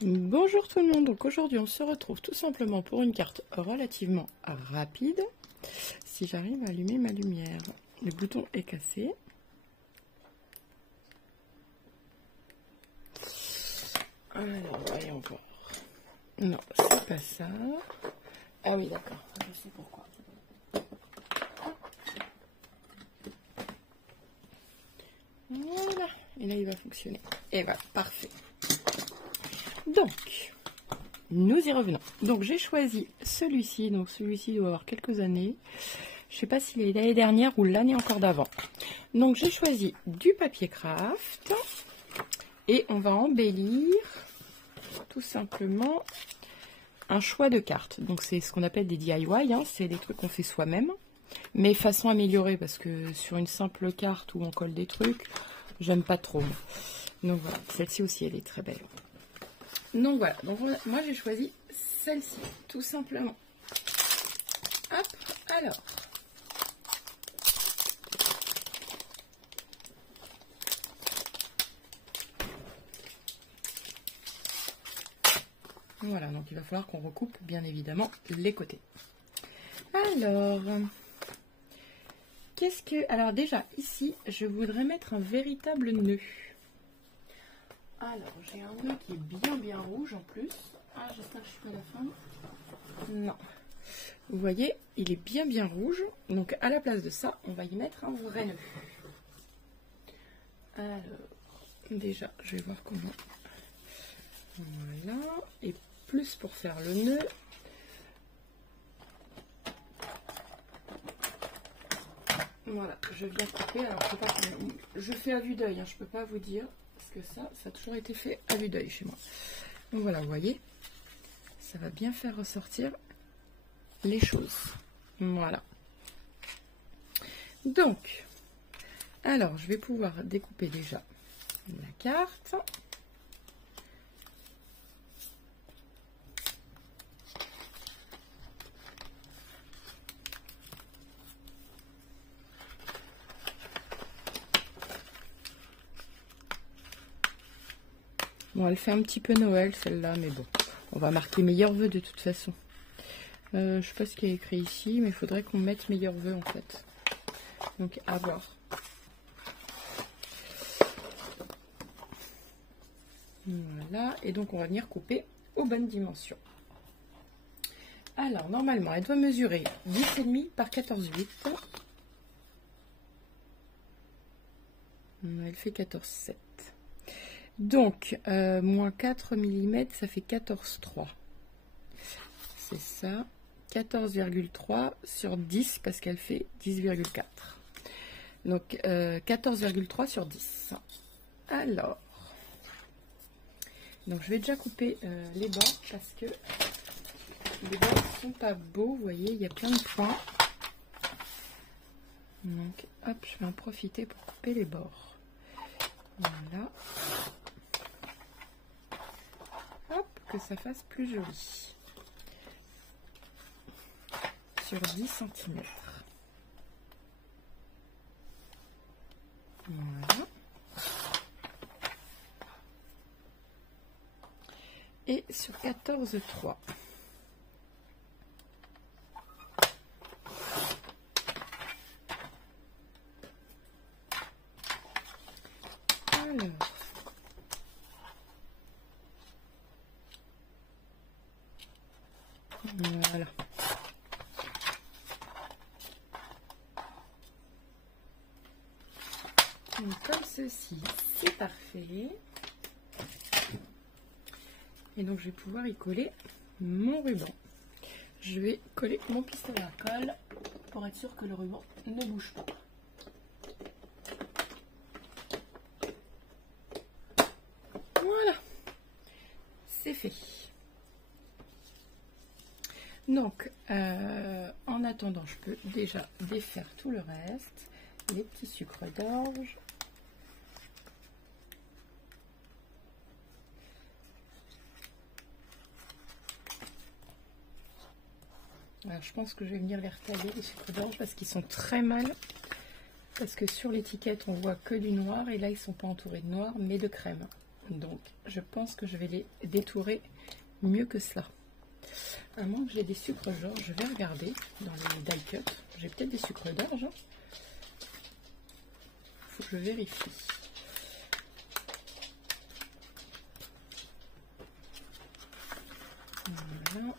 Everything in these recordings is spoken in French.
Bonjour tout le monde, donc aujourd'hui on se retrouve tout simplement pour une carte relativement rapide. Si j'arrive à allumer ma lumière, le bouton est cassé. Alors voyons voir. Non, c'est pas ça. Ah oui d'accord, je sais pourquoi. Voilà, et là il va fonctionner. Et voilà, parfait. Donc, nous y revenons. Donc j'ai choisi celui-ci. Donc celui-ci doit avoir quelques années. Je ne sais pas s'il est l'année dernière ou l'année encore d'avant. Donc j'ai choisi du papier craft. Et on va embellir tout simplement un choix de cartes. Donc c'est ce qu'on appelle des DIY. Hein, c'est des trucs qu'on fait soi-même. Mais façon améliorée parce que sur une simple carte où on colle des trucs, j'aime pas trop. Donc voilà, celle-ci aussi elle est très belle. Donc voilà, donc moi j'ai choisi celle-ci, tout simplement. Hop, alors. Voilà, donc il va falloir qu'on recoupe bien évidemment les côtés. Alors, qu'est-ce que... Alors déjà, ici, je voudrais mettre un véritable nœud. Alors, j'ai un nœud qui est bien rouge en plus. Ah, j'espère que je suis pas à la fin. Non. Vous voyez, il est bien rouge. Donc, à la place de ça, on va y mettre un vrai nœud. Alors, déjà, je vais voir comment. Voilà. Et plus pour faire le nœud. Voilà, je viens couper. Alors, je fais à vue d'œil, hein, je peux pas vous dire. Que ça a toujours été fait à vue d'œil chez moi. Donc voilà, vous voyez, ça va bien faire ressortir les choses. Voilà. Donc, alors, je vais pouvoir découper déjà la carte. Bon, elle fait un petit peu Noël, celle-là, mais bon, on va marquer meilleurs vœux de toute façon. Je sais pas ce qui est écrit ici, mais il faudrait qu'on mette meilleurs vœux en fait. Donc, à voir. Voilà, et donc on va venir couper aux bonnes dimensions. Alors, normalement, elle doit mesurer 10,5 par 14,8. Elle fait 14,7. Donc, moins 4 mm, ça fait 14,3. C'est ça. 14,3 sur 10, parce qu'elle fait 10,4. Donc, 14,3 sur 10. Alors, donc je vais déjà couper les bords, parce que les bords sont pas beaux. Vous voyez, il y a plein de points. Donc, hop, je vais en profiter pour couper les bords. Voilà. Hop, que ça fasse plus joli. Sur 10 cm. Voilà. Et sur 14,3. Alors. Voilà. Donc comme ceci, c'est parfait. Et donc je vais pouvoir y coller mon ruban. Je vais coller mon pistolet à colle pour être sûr que le ruban ne bouge pas. Voilà, c'est fait. Donc, en attendant, je peux déjà défaire tout le reste. Les petits sucres d'orge. Alors, je pense que je vais venir les retailler, les sucres d'orge, parce qu'ils sont très mal. Parce que sur l'étiquette, on voit que du noir. Et là, ils ne sont pas entourés de noir, mais de crème. Donc je pense que je vais les détourer mieux que cela. À moins que j'ai des sucres d'orge, je vais regarder dans les die cut. J'ai peut-être des sucres d'orge. Faut que je vérifie. Voilà.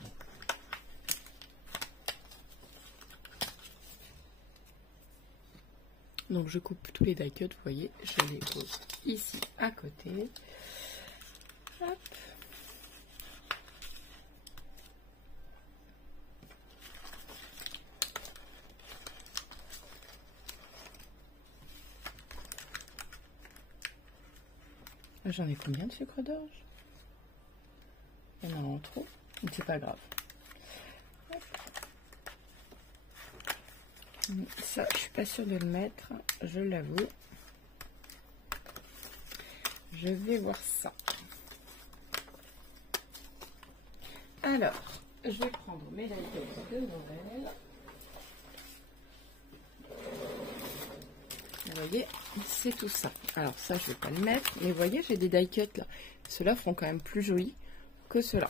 Donc je coupe tous les die cut, vous voyez, je les pose ici à côté. Hop. J'en ai combien de sucre d'orge? Il y en a en trop, mais c'est pas grave. Hop. Ça, je suis pas sûre de le mettre, je l'avoue. Je vais voir ça. Alors, je vais prendre mes die-cuts de Noël. Vous voyez, c'est tout ça. Alors ça, je vais pas le mettre, mais vous voyez, j'ai des die-cuts là. Ceux-là feront quand même plus jolis que ceux-là.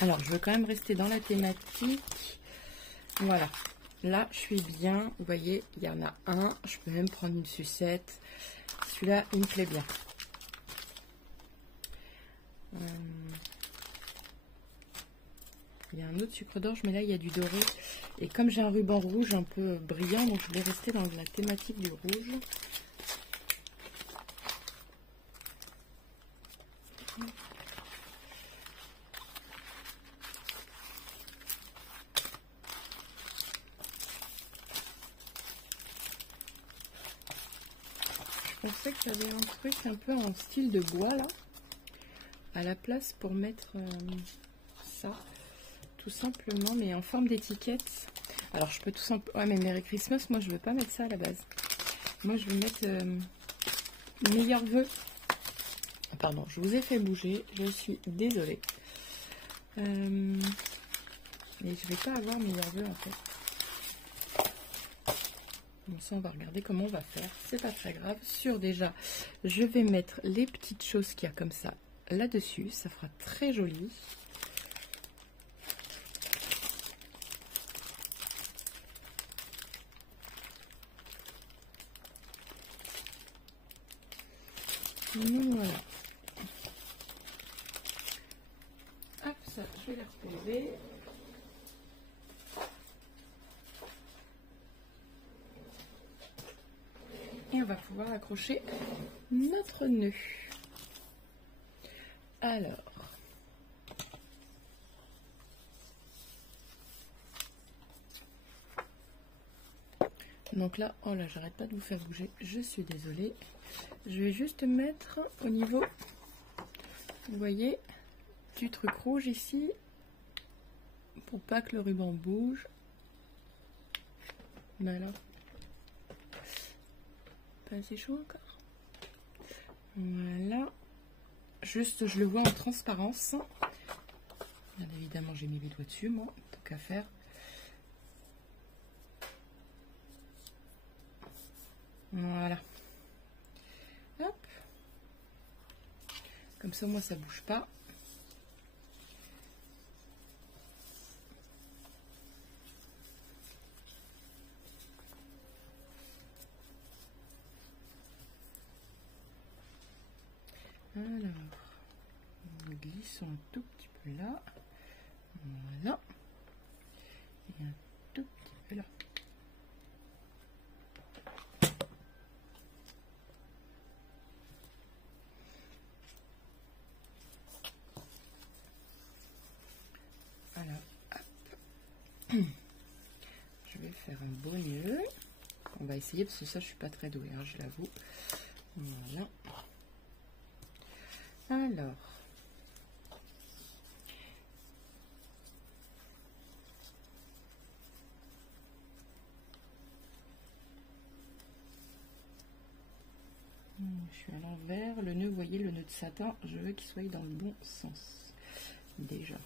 Alors, je veux quand même rester dans la thématique. Voilà. Là, je suis bien. Vous voyez, il y en a un. Je peux même prendre une sucette. Celui-là, il me plaît bien. Il y a un autre sucre d'orge, mais là, il y a du doré. Et comme j'ai un ruban rouge un peu brillant, donc je vais rester dans la thématique du rouge. Je pensais qu'il y avait un truc un peu en style de bois, là, à la place pour mettre ça, tout simplement, mais en forme d'étiquette. Alors, je peux tout simplement... Ouais, mais Merry Christmas, moi, je veux pas mettre ça à la base. Moi, je vais mettre meilleurs vœux. Pardon, je vous ai fait bouger, je suis désolée. Mais je vais pas avoir meilleurs vœux, en fait. Bon, ça, on va regarder comment on va faire. C'est pas très grave. Sur déjà, je vais mettre les petites choses qu'il y a comme ça là-dessus. Ça fera très joli. Voilà. Hop, ça, je vais les reposer. Et on va pouvoir accrocher notre nœud. Alors, donc là, oh là, j'arrête pas de vous faire bouger, je suis désolée. Je vais juste mettre au niveau, vous voyez, du truc rouge ici, pour pas que le ruban bouge. Voilà. Pas assez chaud encore. Voilà. Juste, je le vois en transparence. Bien évidemment, j'ai mis les doigts dessus, moi, tant qu'à faire. Voilà. Hop. Comme ça, moi, ça bouge pas. Alors, glissons un tout petit peu là. Voilà. Et un tout petit peu là. Alors, hop. Je vais faire un beau nœud. On va essayer parce que ça, je suis pas très douée, hein, je l'avoue. Voilà. Alors, je suis à l'envers. Le nœud, vous voyez, le nœud de satin, je veux qu'il soit dans le bon sens. Déjà.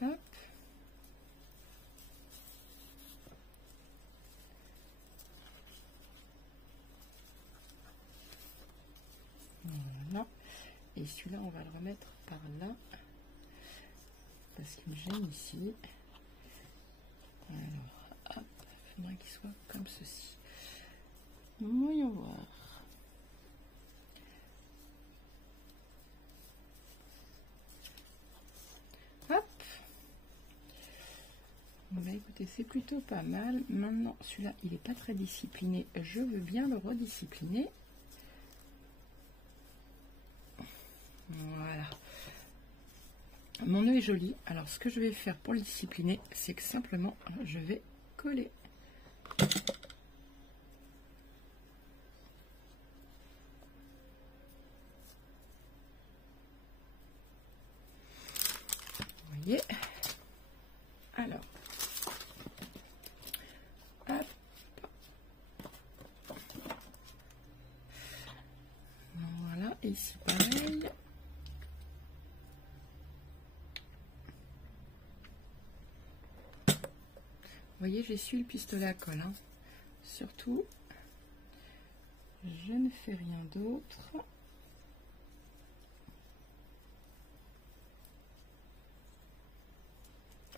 Hop. Et celui-là, on va le remettre par là. Parce qu'il me gêne ici. Alors, hop, il faudrait qu'il soit comme ceci. Voyons voir. Hop. Bah écoutez, c'est plutôt pas mal. Maintenant, celui-là, il n'est pas très discipliné. Je veux bien le rediscipliner. Voilà. Mon nœud est joli. Alors, ce que je vais faire pour le discipliner, c'est que simplement, je vais coller. Vous voyez? Alors, hop. Voilà, et ici pareil. Vous voyez, j'essuie le pistolet à colle. Hein. Surtout, je ne fais rien d'autre.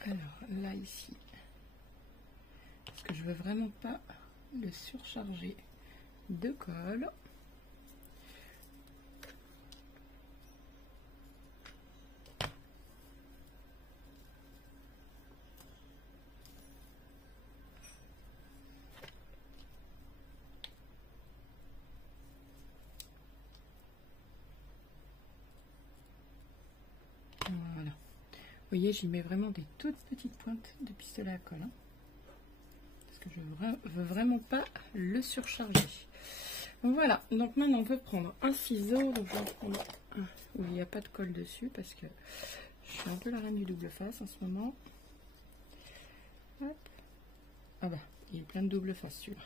Alors, là, ici, parce que je veux vraiment pas le surcharger de colle. Voilà. Vous voyez, j'y mets vraiment des toutes petites pointes de pistolet à colle. Hein, parce que je veux vraiment pas le surcharger. Donc voilà. Donc maintenant, on peut prendre un ciseau. Donc je vais en prendre un où il n'y a pas de colle dessus parce que je suis un peu la reine du double face en ce moment. Hop. Ah bah, il est plein de double face celui-là.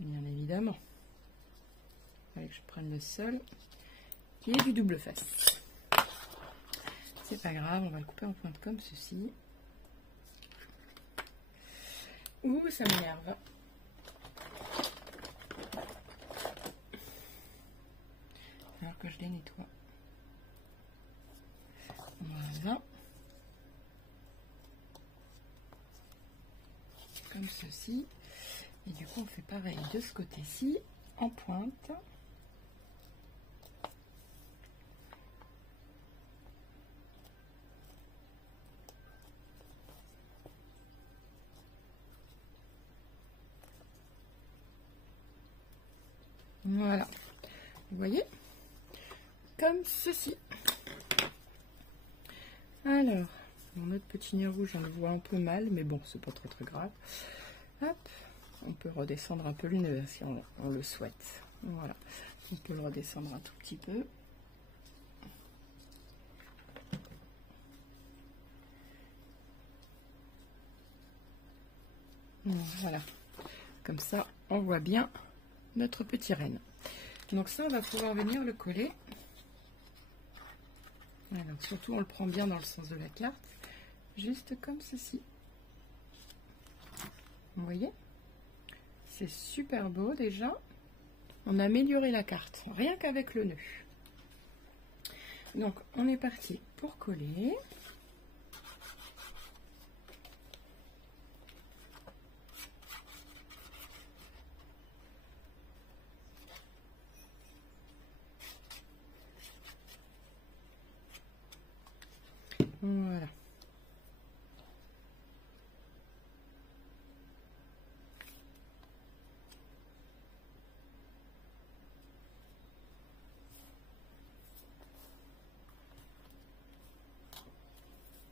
Bien évidemment. Il fallait que je prenne le seul qui est du double face. C'est pas grave, on va le couper en pointe comme ceci. Ouh, ça m'énerve. Alors que je les nettoie. Voilà. Comme ceci. Et du coup, on fait pareil de ce côté-ci, en pointe. Voilà, vous voyez, comme ceci. Alors, mon autre petit nœud rouge, on le voit un peu mal, mais bon, c'est pas très grave. Hop, on peut redescendre un peu le nœud si on le souhaite. Voilà, on peut le redescendre un tout petit peu. Voilà, comme ça, on voit bien notre petit renne. Donc ça, on va pouvoir venir le coller. Voilà, donc surtout, on le prend bien dans le sens de la carte, juste comme ceci. Vous voyez? C'est super beau déjà. On a amélioré la carte, rien qu'avec le nœud. Donc, on est parti pour coller. Voilà.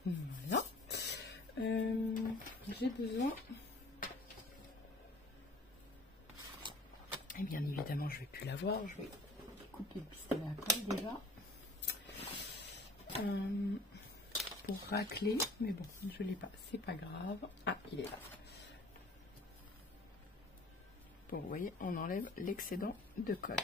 Voilà. J'ai besoin. Et bien évidemment, je vais plus l'avoir. Je vais couper le pistolet à colle déjà. Pour racler, mais bon, je l'ai pas, c'est pas grave. Ah, il est là. Bon, vous voyez, on enlève l'excédent de colle.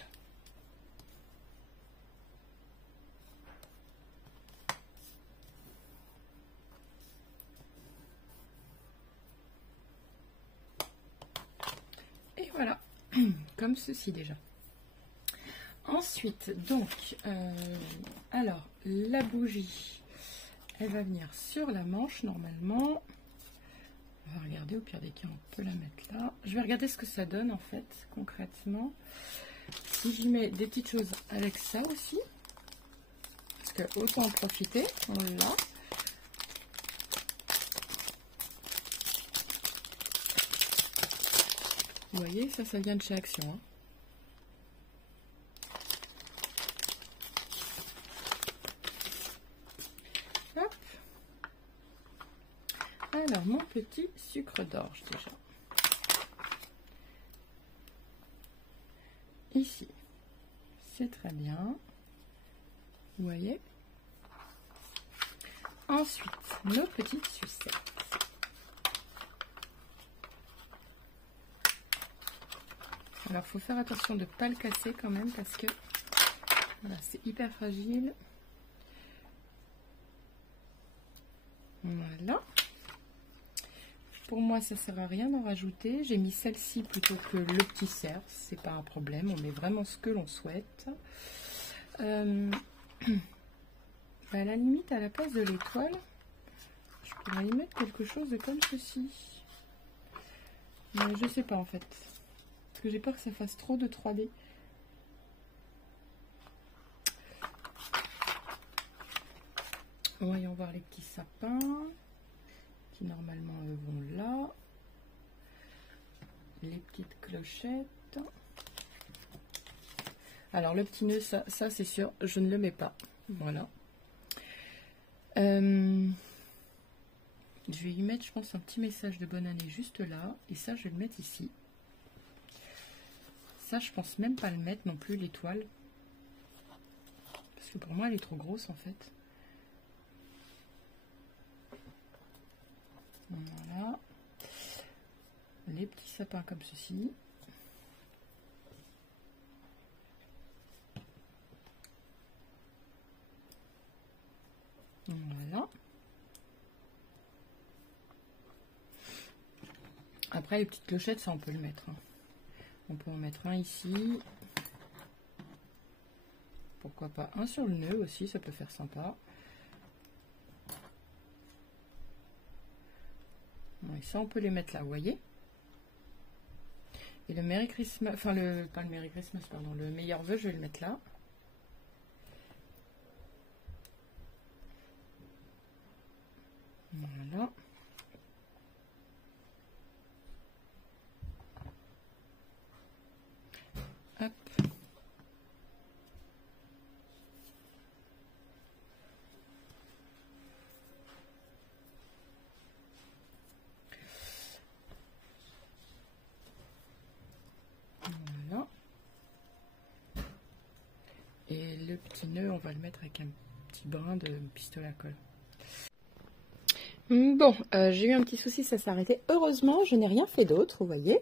Et voilà, comme ceci déjà. Ensuite, donc, alors, la bougie, elle va venir sur la manche normalement. On va regarder, au pire des cas, on peut la mettre là. Je vais regarder ce que ça donne en fait, concrètement. Si j'y mets des petites choses avec ça aussi, parce que autant en profiter, on l'a. Vous voyez, ça vient de chez Action. Hein. Hop. Alors, mon petit sucre d'orge déjà. Ici, c'est très bien. Vous voyez. Ensuite, nos petites sucettes. Alors, il faut faire attention de ne pas le casser quand même parce que voilà, c'est hyper fragile. Voilà. Pour moi, ça ne sert à rien d'en rajouter. J'ai mis celle-ci plutôt que le petit cerf. C'est pas un problème. On met vraiment ce que l'on souhaite. À la limite, à la place de l'étoile, je pourrais y mettre quelque chose de comme ceci. Mais je sais pas en fait. Parce que j'ai peur que ça fasse trop de 3D. Voyons voir les petits sapins qui normalement vont là. Les petites clochettes. Alors le petit nœud, ça c'est sûr, je ne le mets pas. Voilà. Je vais y mettre, je pense, un petit message de bonne année juste là. Et ça, je vais le mettre ici. Ça, je pense même pas le mettre non plus, l'étoile. Parce que pour moi, elle est trop grosse en fait. Voilà. Les petits sapins comme ceci. Voilà. Après, les petites clochettes, ça, on peut le mettre. Hein. On peut en mettre un ici. Pourquoi pas un sur le nœud aussi, ça peut faire sympa. Et ça, on peut les mettre là, vous voyez. Et le Merry Christmas, enfin, pas le Merry Christmas, pardon, le meilleur vœu, je vais le mettre là. Voilà. Hop. Voilà. Et le petit nœud, on va le mettre avec un petit brin de pistolet à colle. Bon, j'ai eu un petit souci, ça s'est arrêté. Heureusement, je n'ai rien fait d'autre, vous voyez.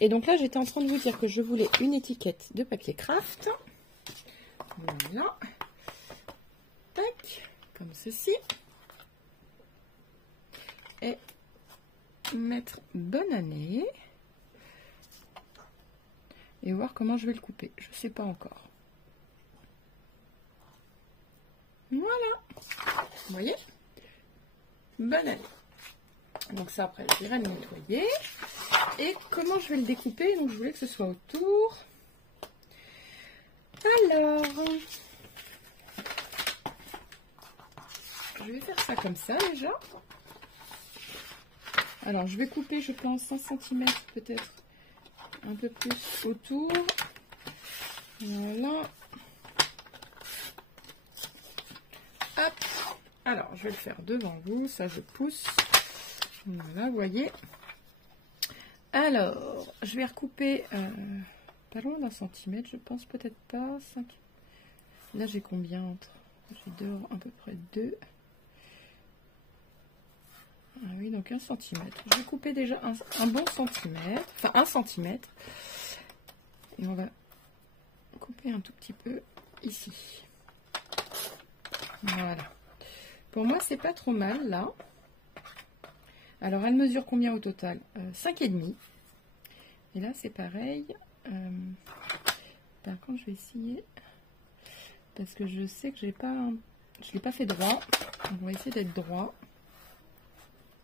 Et donc là, j'étais en train de vous dire que je voulais une étiquette de papier craft. Voilà. Tac, comme ceci. Et mettre bonne année. Et voir comment je vais le couper. Je ne sais pas encore. Voilà. Vous voyez? Bonne année. Donc ça, après, j'irai le nettoyer. Et comment je vais le découper? Donc je voulais que ce soit autour. Alors, je vais faire ça comme ça déjà. Alors, je vais couper, je pense, 1 cm peut-être un peu plus autour. Voilà. Hop. Alors, je vais le faire devant vous. Ça, je pousse. Voilà, vous voyez. Alors, je vais recouper pas loin d'1 centimètre, je pense, peut-être pas 5. Là, j'ai combien entre? J'ai dehors à peu près 2. Ah oui, donc 1 centimètre. Je vais couper déjà un bon centimètre, enfin 1 centimètre. Et on va couper un tout petit peu ici. Voilà. Pour moi, c'est pas trop mal là. Alors, elle mesure combien au total? 5,5. Et là, c'est pareil. Par contre, je vais essayer parce que je sais que je l'ai pas fait droit. On va essayer d'être droit.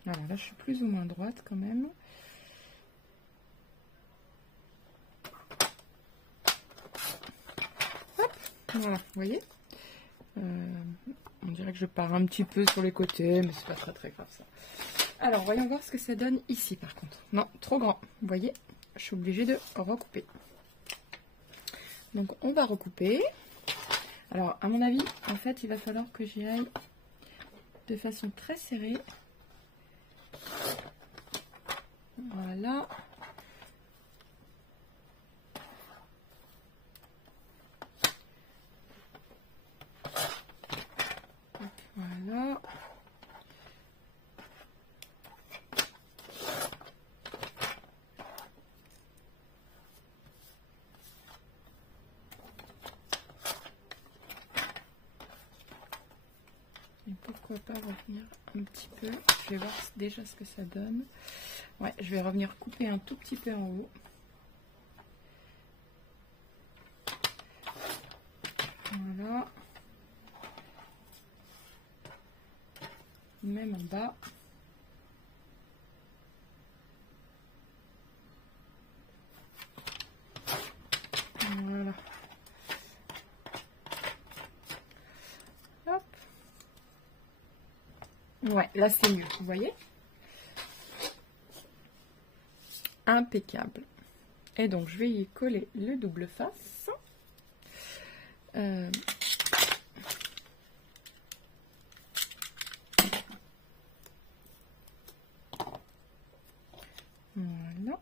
Voilà, là je suis plus ou moins droite quand même. Hop, voilà, vous voyez. On dirait que je pars un petit peu sur les côtés, mais c'est pas très grave ça. Alors, voyons voir ce que ça donne ici par contre. Non, trop grand. Vous voyez, je suis obligée de recouper. Donc, on va recouper. Alors, à mon avis, en fait, il va falloir que j'y aille de façon très serrée. Voilà. Voilà. Et pourquoi pas revenir un petit peu. Je vais voir déjà ce que ça donne. Ouais, je vais revenir couper un tout petit peu en haut. Voilà. Même en bas. Voilà. Hop. Ouais, là c'est mieux, vous voyez? Impeccable. Et donc je vais y coller le double face. Voilà.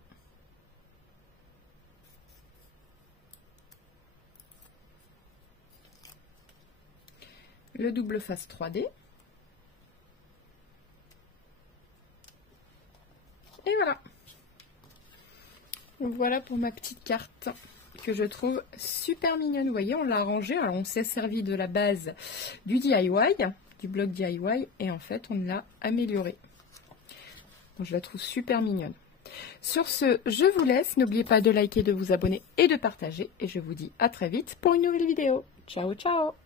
Le double face 3D. Et voilà. Voilà pour ma petite carte que je trouve super mignonne. Vous voyez, on l'a arrangée. Alors, on s'est servi de la base du DIY, du bloc DIY, et en fait, on l'a améliorée. Donc, je la trouve super mignonne. Sur ce, je vous laisse. N'oubliez pas de liker, de vous abonner et de partager. Et je vous dis à très vite pour une nouvelle vidéo. Ciao, ciao!